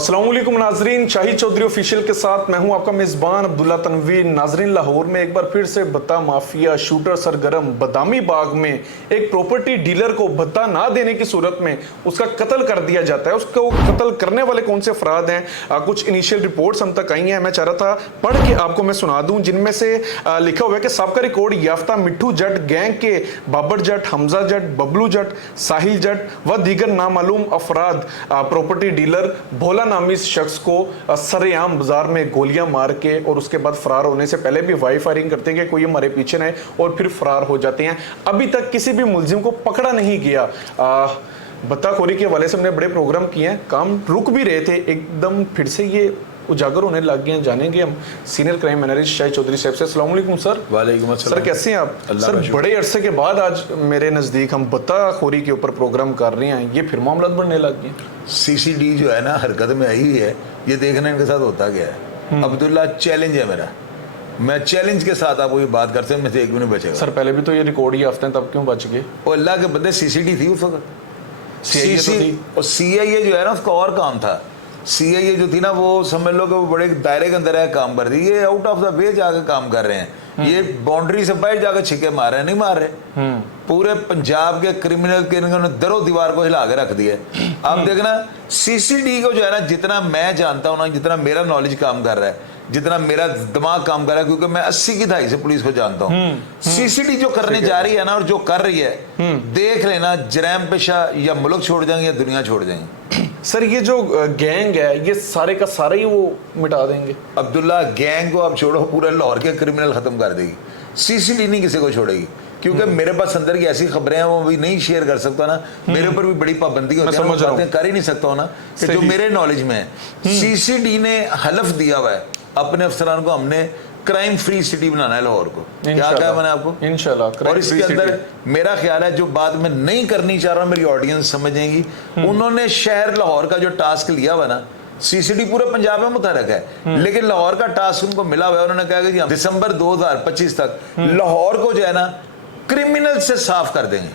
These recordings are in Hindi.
अस्सलामुअलैकुम नाजरीन, शाहिद चौधरी ऑफिशियल के साथ मैं हूं आपका मेज़बान अब्दुल्ला तनवीर। नाजरीन, लाहौर में एक बार फिर से भत्ता माफिया शूटर सरगर्म बदामी बाग में एक प्रॉपर्टी डीलर को भत्ता ना देने की सूरत में उसका कत्ल कर दिया जाता है। उसको कत्ल करने वाले कौन से अफराद हैं, कुछ इनिशियल रिपोर्ट्स हम तक आई हैं। मैं चाह रहा था पढ़ के आपको मैं सुना दूं, जिनमें से लिखा हुआ है कि साबका रिकॉर्ड याफ्ता मिट्ठू जट गैंग के बाबर जट, हमजा जट, बबलू जट, साहिल जट व दीगर नामालूम अफराद प्रॉपर्टी डीलर भोला नामी शख्स को सरेआम बाजार में गोलियां मार के और उसके बाद फरार होने से पहले भी वाई फायरिंग करते हैं कि कोई हमारे पीछे नहीं, और फिर फरार हो जाते हैं। अभी तक किसी भी मुलजिम को पकड़ा नहीं गया। भत्ताखोरी के हवाले से हमने बड़े प्रोग्राम किए हैं, काम रुक भी रहे थे, एकदम फिर से ये उजागर होने लग गए हैं। जानेंगे हम senior crime analyst Shahid Chaudhary साहब से। अस्सलाम वालेकुम सर। वालेकुम अस्सलाम सर, कैसे हैं आप? सर, बड़े अरसे के बाद आज मेरे नज़दीक हम भत्ताखोरी के ऊपर प्रोग्राम कर रहे हैं, ये फिर मामला बढ़ने लग गए। सीसीडी जो है ना हरकत में आई हुई है, ये देखना इनके साथ होता क्या है। अब्दुल्ला, चैलेंज है मेरा, मैं चैलेंज के साथ आपको ये बात करते हैं, मैं से एक भी नहीं बचेगा। सर, पहले भी तो ये रिकॉर्ड ही हफ्ते हैं, तब क्यों बच गए? और अल्लाह के बंदे, सीसीडी थी उस वक्त, और सीआईए जो है ना उसका और काम था। सीआईए जो थी ना वो समझ लो कि वो बड़े दायरे के अंदर है काम कर रही है, ये आउट ऑफ द वे जाकर काम कर रहे हैं, ये बाउंड्री से बाहर जाकर छिके मार रहे हैं, नहीं मार रहे। पूरे पंजाब के क्रिमिनल के इन्होंने दरो दीवार को हिला के रख दिया। आप देखना सीसीडी को जो है ना, जितना मैं जानता हूँ ना, जितना मेरा नॉलेज काम कर रहा है, जितना मेरा दिमाग काम कर रहा है, क्योंकि मैं 80 की दहाई से पुलिस को जानता हूँ, सीसीडी जो करने जा रही है ना और जो कर रही है, देख लेना जराइम पेशा या मुल्क छोड़ जाएंगे या दुनिया छोड़ जाएंगे। सर, ये जो गैंग है ये सारे का सारा ही वो मिटा देंगे? अब्दुल्ला, गैंग को आप छोड़ो, पूरे लाहौर के क्रिमिनल खत्म कर देगी। सीसीडी नहीं किसी को छोड़ेगी, क्योंकि मेरे पास अंदर की ऐसी खबरें हैं वो भी नहीं शेयर कर सकता ना, मेरे ऊपर भी बड़ी पाबंदी होती है, मैं बातें कर ही नहीं सकता हूँ ना, कि जो मेरे नॉलेज में है। सीसीडी ने हलफ दिया हुआ है अपने अफसरान को, हमने क्राइम फ्री सिटी बनाना है लाहौर को। क्या कहा मैंने आपको? इंशाल्लाह। और इसके अंदर मेरा ख्याल है, जो बात मैं नहीं करनी चाह रहा हूं, मेरी ऑडियंस समझेंगी, उन्होंने शहर लाहौर का जो टास्क लिया हुआ ना, सीसीडी पूरे पंजाब में मुतहरक है, लेकिन लाहौर का टास्क उनको मिला हुआ है। उन्होंने कहा कि दिसंबर 2025 तक लाहौर को जो है ना क्रिमिनल से साफ कर देंगे,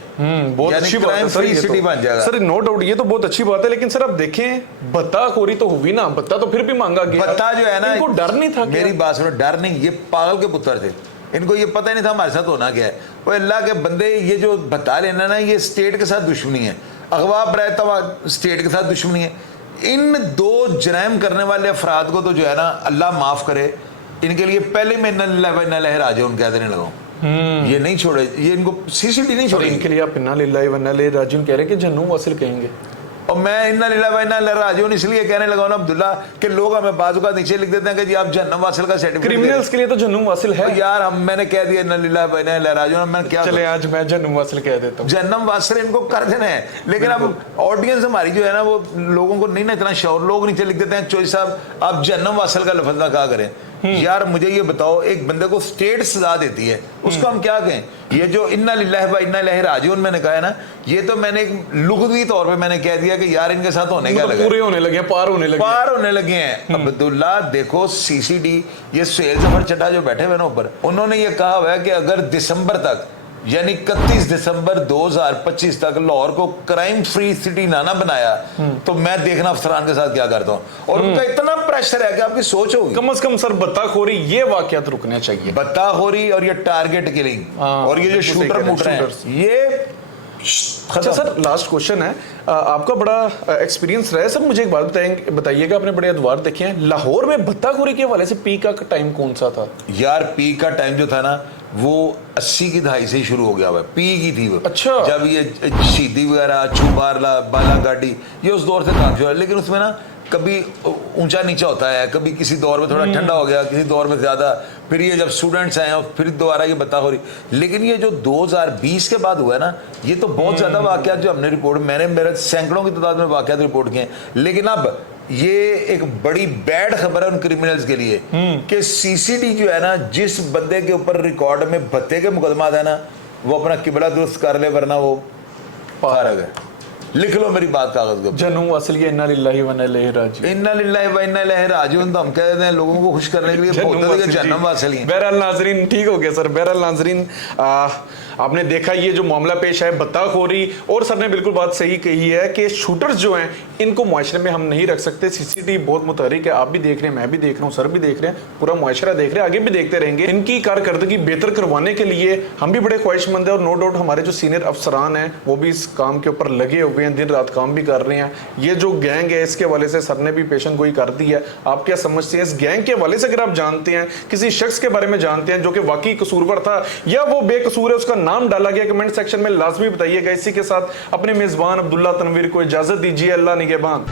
बहुत अच्छी बात है सर, सिटी बन जाएगा। सर, नो डाउट ये तो बहुत अच्छी बात है, लेकिन सर अब देखें, भत्ताखोरी तो हुई ना, भत्ता तो फिर भी मांगा गया। भत्ता जो है ना, इनको डर नहीं था? मेरी बात सुनो, डर नहीं, ये पागल के पुत्र थे, इनको ये पता ही नहीं था हमारे साथ होना क्या है। वो अल्लाह के बंदे, ये जो भत्ता लेना ना, ये स्टेट के साथ दुश्मनी है, अगवा बरैतवा स्टेट के साथ दुश्मनी है। इन दो जराइम करने वाले अफराद को तो जो है ना अल्लाह माफ करे, इनके लिए पहले मैं इन्ना लिल्लाहि व इन्ना इलैहि राजिऊन कह देने लगाऊं। ये नहीं छोड़े, ये इनको सीसीडी नहीं छोड़े। इनके लिए आप इन्ना लिल्लाहि व इन्ना इलैहि राजिऊन कह रहे हैं कि जन्नत वासिल कहेंगे, और मैं इन्ना लिल्लाहि व इन्ना इलैहि राजिऊन इसलिए कहने लगा ना अब्दुल्ला, कि लोग हमें बाजू का नीचे लिख देते हैं कि जी आप जन्नत वासिल का सर्टिफिकेट, क्रिमिनल्स के लिए तो जन्नत वासिल है यार। मैंने कह दिया इन्ना लिल्लाहि व इन्ना इलैहि राजिऊन, मैं क्या चले आज मैं जन्नत वासिल कह देता हूँ। जन्नत वासिल इनको कर देना है, लेकिन अब ऑडियंस हमारी जो है ना, वो लोगों को नहीं ना इतना शौर, लोग नीचे लिख देते हैं चोई साहब आप जन्नत वासिल का लफ्ज ना कहा करें। यार मुझे ये बताओ, एक बंदे को स्टेट सजा देती है, उसको हम क्या कहें? ये जो इन्ना लिल्लाहि व इन्ना इलैहि राजिऊन मैंने कहा है ना, ये तो मैंने एक लुग़वी तौर पे मैंने कह दिया कि यार इनके साथ होने क्या लगा, पूरे होने लगे, पार होने लगे हैं। अब्दुल्ला देखो, सीसीडी ये सुहेल जफर चड्ढा जो बैठे हुए ना ऊपर, उन्होंने ये कहा हुआ है कि अगर दिसंबर तक, यानी 31 दिसंबर 2025 तक लाहौर को क्राइम फ्री सिटी ना बनाया, तो मैं देखना अफसरान के साथ क्या करता हूँ। और उनका इतना प्रेशर है कि आपकी सोच होगी। कम से कम सर, भत्ताखोरी ये वाकयात रुकने चाहिए, भत्ताखोरी और ये टारगेट किलिंग और ये जो शूटर मूटर हैं, ये। अच्छा सर, लास्ट क्वेश्चन है, आपका बड़ा एक्सपीरियंस रहा है सर, मुझे एक बात बताइएगा, आपने बड़े अदवार देखे हैं, लाहौर में भत्ताखोरी के हवाले से पीक का टाइम कौन सा था? यार पीक का टाइम जो था ना, वो 80 की दहाई से ही शुरू हो गया हुआ है, पी की थी वो। अच्छा। जब ये शहीदी वगैरह, छुबारला, बालागाड़ी, ये उस दौर से काम शुरू है, लेकिन उसमें ना कभी ऊंचा नीचा होता है, कभी किसी दौर में थोड़ा ठंडा हो गया, किसी दौर में ज्यादा, फिर ये जब स्टूडेंट्स आए और फिर दोबारा ये भत्ताखोरी। लेकिन ये जो 2020 के बाद हुआ है ना, ये तो बहुत ज्यादा वाकयात जो हमने रिपोर्ट, मैंने मेरे सैकड़ों की तादाद में वाकयात रिपोर्ट किए हैं। लेकिन अब ये एक बड़ी बैड खबर है उन क्रिमिनल्स के लिए कि सीसीडी जो है ना, जिस बंदे के ऊपर रिकॉर्ड में भत्ते के मुकदमा है ना, वो अपना किबला दुरुस्त कर ले, वरना वो फारग है। लिख लो मेरी बात कागज के ऊपर। जनू असली इन्ना लिल्लाहि व इन्ना इलैहि राजिऊन। इन्ना लिल्लाहि व इन्ना इलैहि राजिऊन तो हम कह देते हैं लोगों को खुश करने के लिए, जन्नम वासली है। बहरहाल नाजरीन ठीक हो गया सर। बहरहाल नाजरीन आपने देखा ये जो मामला पेश है बत्ताखोरी, और सर ने बिल्कुल बात सही कही है कि शूटर्स जो हैं इनको मुआशरे में हम नहीं रख सकते। सीसीटीवी बहुत मुतहरिक है, आप भी देख रहे हैं, मैं भी देख रहा हूँ, सर भी देख रहे हैं, पूरा मुआशरा देख रहे हैं, आगे भी देखते रहेंगे। इनकी कारकर्दगी बेहतर करवाने के लिए हम भी बड़े ख्वाहिशमंद है, और नो डाउट हमारे जो सीनियर अफसरान हैं वो भी इस काम के ऊपर लगे हुए हैं, दिन रात काम भी कर रहे हैं। ये जो गैंग है इसके हवाले से सर ने भी पेशन गोई कर दी है। आप क्या समझते हैं इस गैंग के हवाले से? अगर आप जानते हैं, किसी शख्स के बारे में जानते हैं जो कि वाकई कसूरवर था या वो बेकसूर है, उसका नाम डाला गया, कमेंट सेक्शन में लाजमी बताइएगा। इसी के साथ अपने मेजबान अब्दुल्ला तनवीर को इजाजत दीजिए। अल्लाह निगहबान।